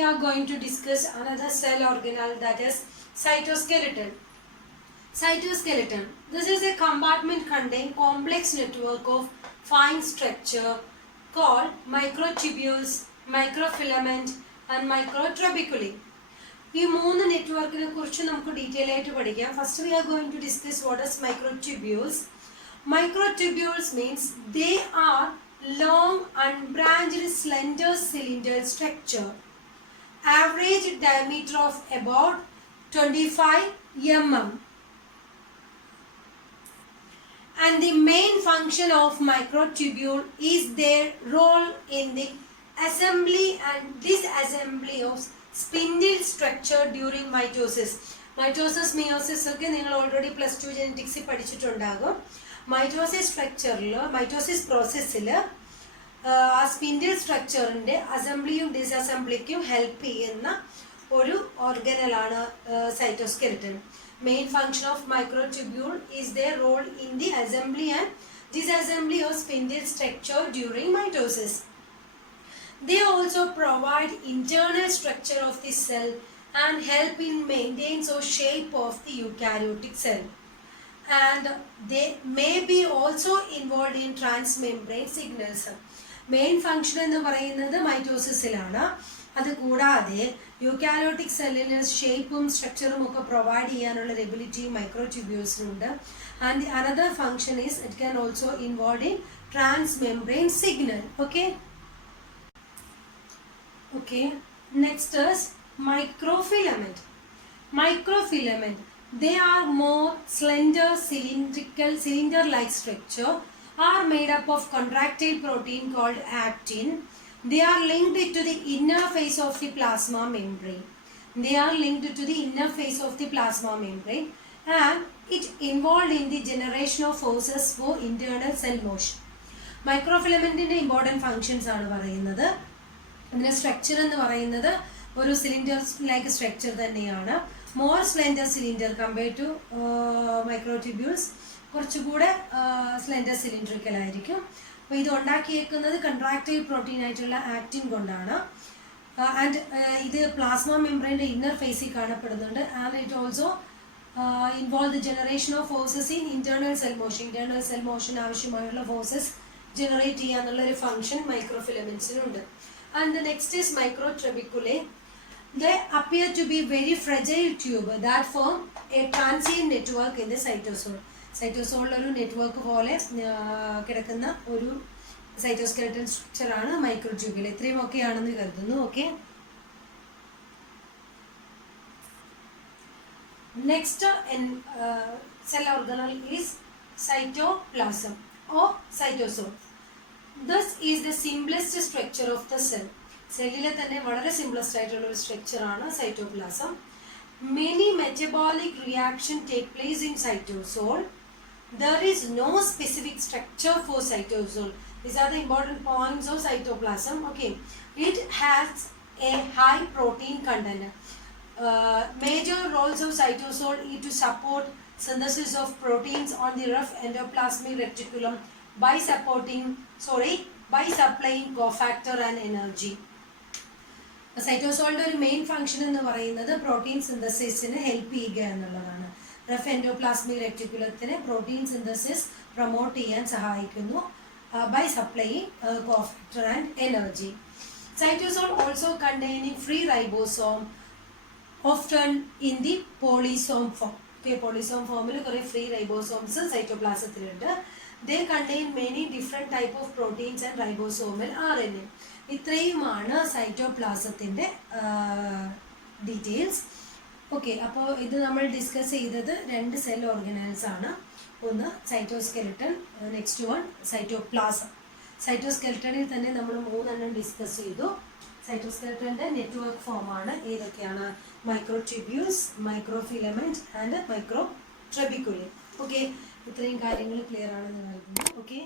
we are going to discuss another cell organelle, that is cytoskeleton. Cytoskeleton. This is a compartment containing complex network of fine structure called microtubules, microfilament and microtrabeculae. ഈ മൂന്ന് നെറ്റ്വർക്കിനെ കുറിച്ച് നമുക്ക് ഡീറ്റെയിൽ ആയിട്ട് പഠിക്കാം. First we are going to discuss what is microtubules. Microtubules means they are long unbranched slender cylinder structure. Average diameter of about 25 mm. And the main function of microtubule is their role in the assembly and disassembly of spindle structure during mitosis. Mitosis, meiosis ഒക്കെ നിങ്ങൾ ഓൾറെഡി +2 ജെനറ്റിക്സിൽ പഠിച്ചിട്ടുണ്ടാകും. മൈറ്റോസിസ് സ്ട്രക്ചറിൽ മൈറ്റോസിസ് പ്രോസസ്സിൽ ആ സ്പിൻഡിൽ സ്ട്രക്ചറിൻ്റെ അസംബ്ലിയും ഡിസസംബ്ലിക്കും ഹെൽപ്പ് ചെയ്യുന്ന ഒരു ഓർഗനലാണ് സൈറ്റോസ്കെൽറ്റൻ. Main function of microtubule is their role in the assembly and disassembly of spindle structure during mitosis. They also provide internal structure of the cell and help in maintenance or shape of the eukaryotic cell. And they may be also involved in transmembrane signals. Main function എന്ന് പറയുന്നത് മൈറ്റോസിസിലാണ്. അത് കൂടാതെ യൂക്കാരിയോട്ടിക് സെല്ലിന് ഷേപ്പും സ്ട്രക്ചറും ഒക്കെ provide ചെയ്യാനുള്ള എബിലിറ്റി മൈക്രോട്യൂബ്യൂൾസിനുണ്ട്. And another function is it can also involve in transmembrane signal. Okay, next is microfilament. Microfilament, they are more slender cylinder-like structure, are made up of contractile protein called actin. They are linked to the inner face of the plasma membrane. And it involved in the generation of forces for internal cell motion. മൈക്രോഫിലമെന്റിന്റെ important functions ആണ് പറയുന്നത്. ഇതിന്റെ structure എന്ന് പറയുന്നത് ഒരു cylinder like structure തന്നെയാണ്. More slender cylinder compared to microtubules, കുറച്ചുകൂടെ slender cylindrical ആയിരിക്കും. അപ്പോൾ ഇത് ഉണ്ടാക്കിയേക്കുന്നത് കൺട്രാക്റ്റൈൽ പ്രോട്ടീൻ ആയിട്ടുള്ള ആക്റ്റിൻ കൊണ്ടാണ്. ആൻഡ് ഇത് പ്ലാസ്മ മെംബ്രെയിൻ്റെ ഇന്നർ ഫേസിൽ കാണപ്പെടുന്നുണ്ട്. And it also involve the generation of forces in internal cell motion. Internal cell motion ആവശ്യമായുള്ള ഫോഴ്സസ് ജനറേറ്റ് ചെയ്യാന്നുള്ളൊരു ഫംഗ്ഷൻ മൈക്രോഫിലമെന്റ്സിനുണ്ട്. And the next is microtrabeculae. They appear to be very fragile tube that form a transient network in the cytosol. Cytosol ഒരു നെറ്റ്വർക്ക് പോലെ കിടക്കുന്ന ഒരു cytoskeleton structure ആണ് മൈക്രോട്യൂബുകൾ. ഇത്രയും ഒക്കെ ആണെന്ന് കരുതുന്നു. Okay, next cell organelle is cytoplasm or cytosol. This is the simplest structure of the cell. സെല്ലിലെ തന്നെ വളരെ സിംപ്ലസ്റ്റ് ആയിട്ടുള്ള ഒരു സ്ട്രക്ചർ ആണ് cytoplasm. Many metabolic reactions take place in cytosol. There is no specific structure for cytosol. These are the important points of cytoplasm. Okay, it has a high protein content. Major roles of cytosol is to support synthesis of proteins on the rough endoplasmic reticulum by supplying cofactor and energy. സൈറ്റോസോളിൻ്റെ ഒരു main function എന്ന് പറയുന്നത് പ്രോട്ടീൻ സിന്തസിസിന് help ചെയ്യുക എന്നുള്ളതാണ്. Rough endoplasmic റെറ്റിക്കുലത്തിന് protein synthesis promote ചെയ്യാൻ സഹായിക്കുന്നു by supplying cofactor and energy. Cytosol also containing free ribosome often in the polysome form. Polysome ഫോമിൽ കുറേ ഫ്രീ റൈബോസോംസ് സൈറ്റോപ്ലാസത്തിലുണ്ട്. They contain many different type of proteins and ribosomal RNA. ഇത്രയുമാണ് സൈറ്റോപ്ലാസത്തിൻ്റെ details. Okay, അപ്പോൾ ഇത് നമ്മൾ ഡിസ്കസ് ചെയ്തത് 2 സെൽ ഓർഗനൽസ് ആണ്. ഒന്ന് സൈറ്റോസ്കെലറ്റൻ, നെക്സ്റ്റ് വൺ സൈറ്റോപ്ലാസം. സൈറ്റോസ്കെലറ്റനിൽ തന്നെ നമ്മൾ 3 ഡിസ്കസ് ചെയ്തു. സൈറ്റോസ്കെലറ്റൻ്റെ നെറ്റ്വർക്ക് ഫോമാണ് ഏതൊക്കെയാണ്? മൈക്രോട്യൂബ്യൂൾസ്, മൈക്രോഫിലമെന്റ് ആൻഡ് മൈക്രോട്രബിക്കുലി. ഓക്കെ, ഇത്രയും കാര്യങ്ങൾ ക്ലിയർ ആണെന്ന് കരുതുന്നു. ഓക്കെ.